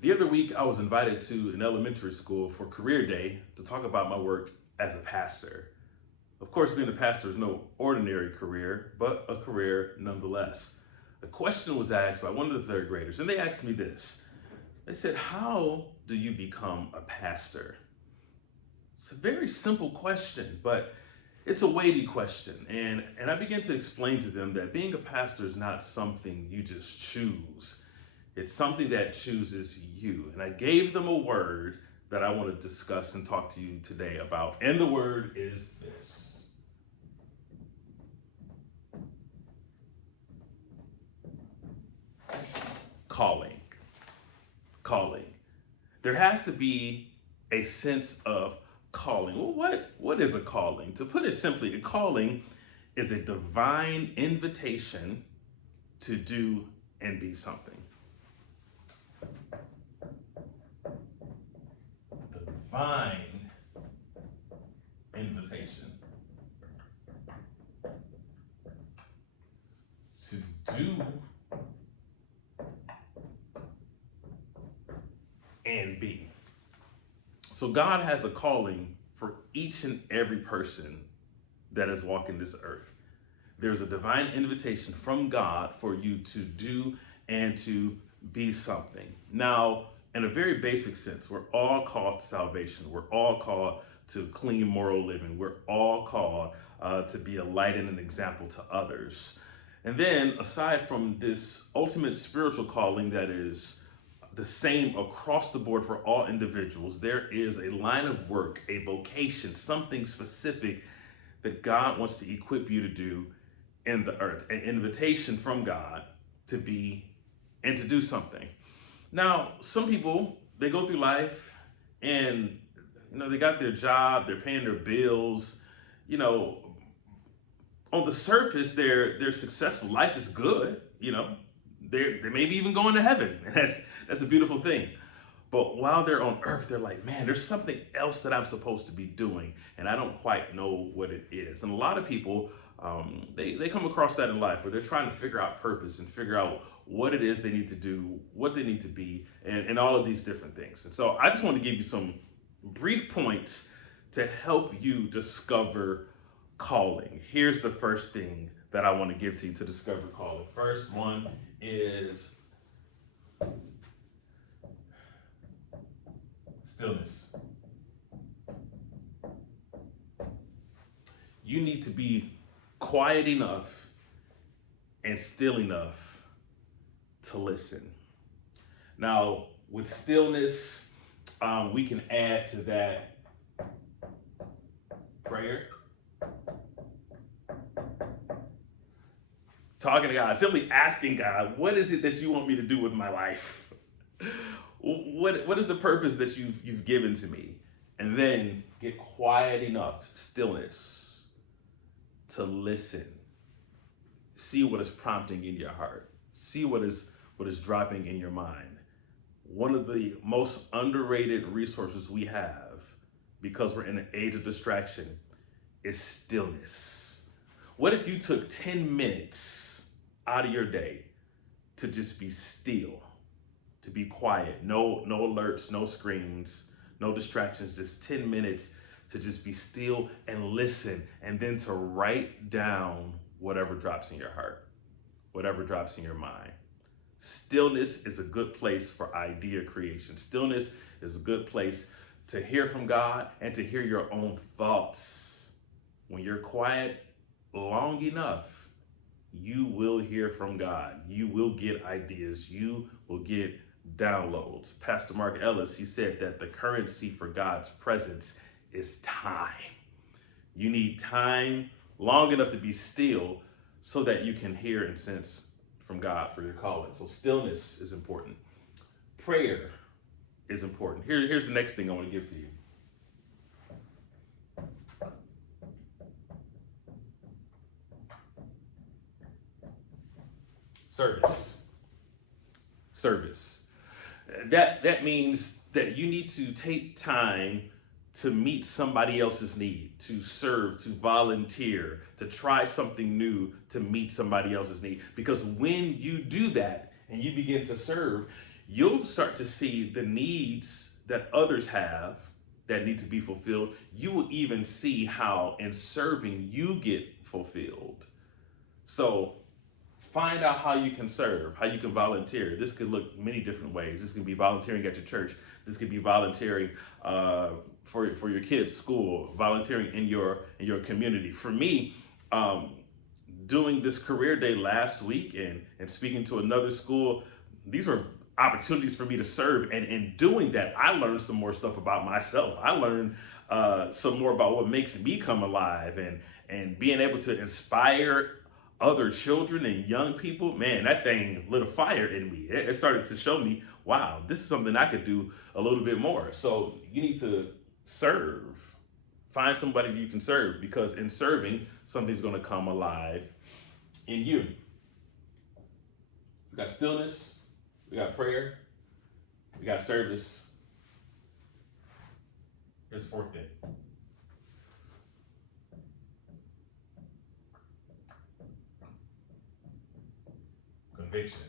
The other week, I was invited to an elementary school for career day to talk about my work as a pastor. Of course, being a pastor is no ordinary career, but a career nonetheless. A question was asked by one of the third graders, and they asked me this. They said, "How do you become a pastor?" It's a very simple question, but it's a weighty question. And I began to explain to them that being a pastor is not something you just choose. It's something that chooses you. And I gave them a word that I want to discuss and talk to you today about. And the word is this: calling. Calling. There has to be a sense of calling. Well, what is a calling? To put it simply, a calling is a divine invitation to do and be something. Divine invitation to do and be. So God has a calling for each and every person that is walking this earth. There's a divine invitation from God for you to do and to be something. Now, in a very basic sense, we're all called to salvation. We're all called to clean moral living. We're all called to be a light and an example to others. And then, aside from this ultimate spiritual calling that is the same across the board for all individuals, there is a line of work, a vocation, something specific that God wants to equip you to do in the earth, an invitation from God to be and to do something. Now, some people, they go through life and they got their job, they're paying their bills, you know, on the surface they're successful. Life is good, they maybe even going to heaven. And that's a beautiful thing. But while they're on earth, they're like, man, there's something else that I'm supposed to be doing, and I don't quite know what it is. And a lot of people, they come across that in life where they're trying to figure out purpose and figure out what it is they need to do, what they need to be, and all of these different things. And so I just want to give you some brief points to help you discover calling. Here's the first thing that I want to give to you to discover calling. First one is stillness. You need to be quiet enough and still enough to listen. Now, with stillness, we can add to that prayer. Talking to God, simply asking God, what is it that you want me to do with my life? What is the purpose that you've given to me? And then get quiet enough, stillness, to listen. See what is prompting in your heart. See what is dropping in your mind. One of the most underrated resources we have, because we're in an age of distraction, is stillness. What if you took 10 minutes out of your day to just be still, to be quiet, no alerts, no screens, no distractions, just 10 minutes to just be still and listen, and then to write down whatever drops in your heart, whatever drops in your mind. Stillness is a good place for idea creation. Stillness is a good place to hear from God and to hear your own thoughts. When you're quiet long enough, you will hear from God. You will get ideas. You will get downloads. Pastor Mark Ellis, he said that the currency for God's presence is time. You need time long enough to be still so that you can hear and sense from God for your calling. So stillness is important. Prayer is important. Here's the next thing I want to give to you. Service. That means that you need to take time to meet somebody else's need, to serve, to volunteer, to try something new, to meet somebody else's need. Because when you do that and you begin to serve, you'll start to see the needs that others have that need to be fulfilled. You will even see how in serving you get fulfilled. So find out how you can serve, how you can volunteer. This could look many different ways. This could be volunteering at your church. This could be volunteering for your kids' school, volunteering in your community. For me, doing this career day last week and speaking to another school, these were opportunities for me to serve. And in doing that, I learned some more stuff about myself. I learned some more about what makes me come alive, and being able to inspire other children and young people. Man, that thing lit a fire in me. It started to show me, wow, this is something I could do a little bit more. So you need to serve. Find somebody you can serve, because in serving, something's going to come alive in you. We got stillness, we got prayer, we got service. Here's the fourth thing. Conviction.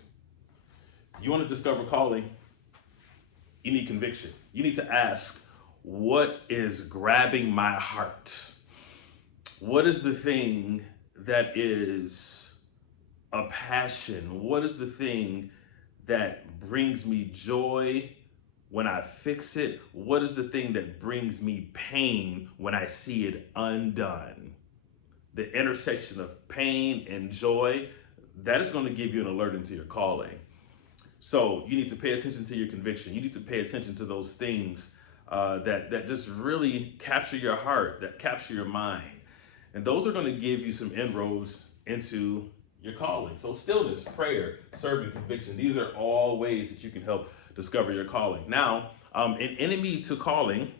You want to discover calling, you need conviction. You need to ask, what is grabbing my heart? What is the thing that is a passion? What is the thing that brings me joy when I fix it? What is the thing that brings me pain when I see it undone? The intersection of pain and joy, that is going to give you an alert into your calling. So you need to pay attention to your conviction. You need to pay attention to those things that just really capture your heart, that capture your mind. And those are going to give you some inroads into your calling. So stillness, prayer, serving, conviction, these are all ways that you can help discover your calling. Now, an enemy to calling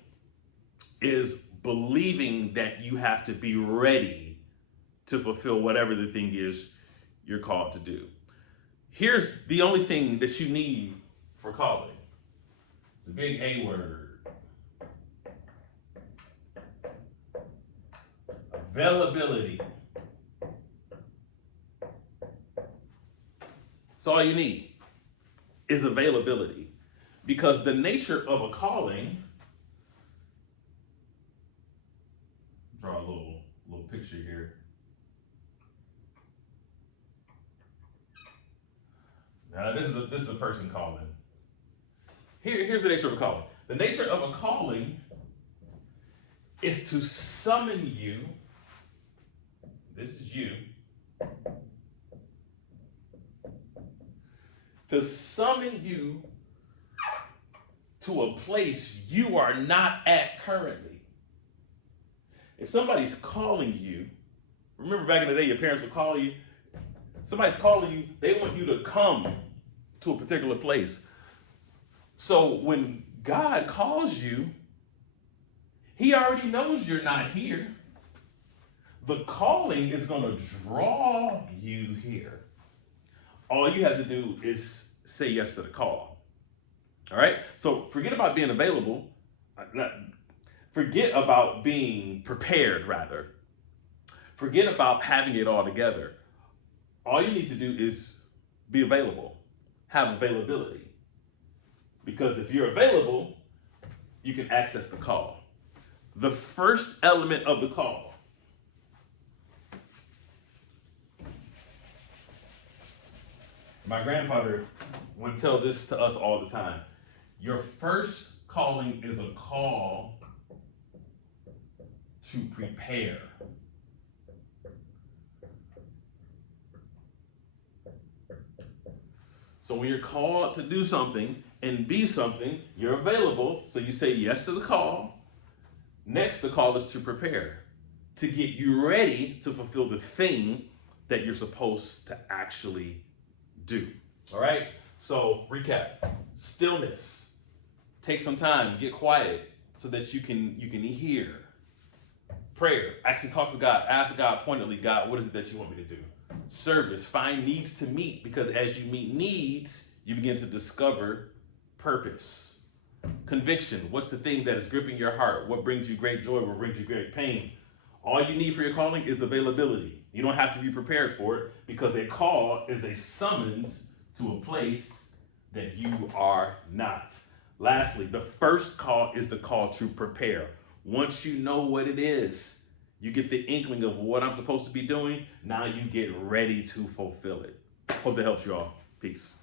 is believing that you have to be ready to fulfill whatever the thing is you're called to do. Here's the only thing that you need for calling. It's a big A word. Availability. So all you need is availability, because the nature of a calling, draw a little picture here. Now this is a person calling. Here's the nature of a calling. The nature of a calling is to summon you. This is you. To summon you to a place you are not at currently. If somebody's calling you, remember back in the day your parents would call you, somebody's calling you, they want you to come to a particular place. So when God calls you, he already knows you're not here. The calling is going to draw you here. All you have to do is say yes to the call. All right? So forget about being available. Forget about being prepared, rather. Forget about having it all together. All you need to do is be available. Have availability. Because if you're available, you can access the call. The first element of the call. My grandfather would tell this to us all the time. Your first calling is a call to prepare. So when you're called to do something and be something, you're available. So you say yes to the call. Next, the call is to prepare, to get you ready to fulfill the thing that you're supposed to actually do. All right? So recap. Stillness. Take some time, get quiet so that you can hear. Prayer. Actually talk to God. Ask God pointedly, God, what is it that you want me to do? Service. Find needs to meet, because as you meet needs, you begin to discover purpose. Conviction. What's the thing that is gripping your heart? What brings you great joy? What brings you great pain? All you need for your calling is availability. You don't have to be prepared for it, because a call is a summons to a place that you are not. Lastly, the first call is the call to prepare. Once you know what it is, you get the inkling of what I'm supposed to be doing. Now you get ready to fulfill it. Hope that helps you all. Peace.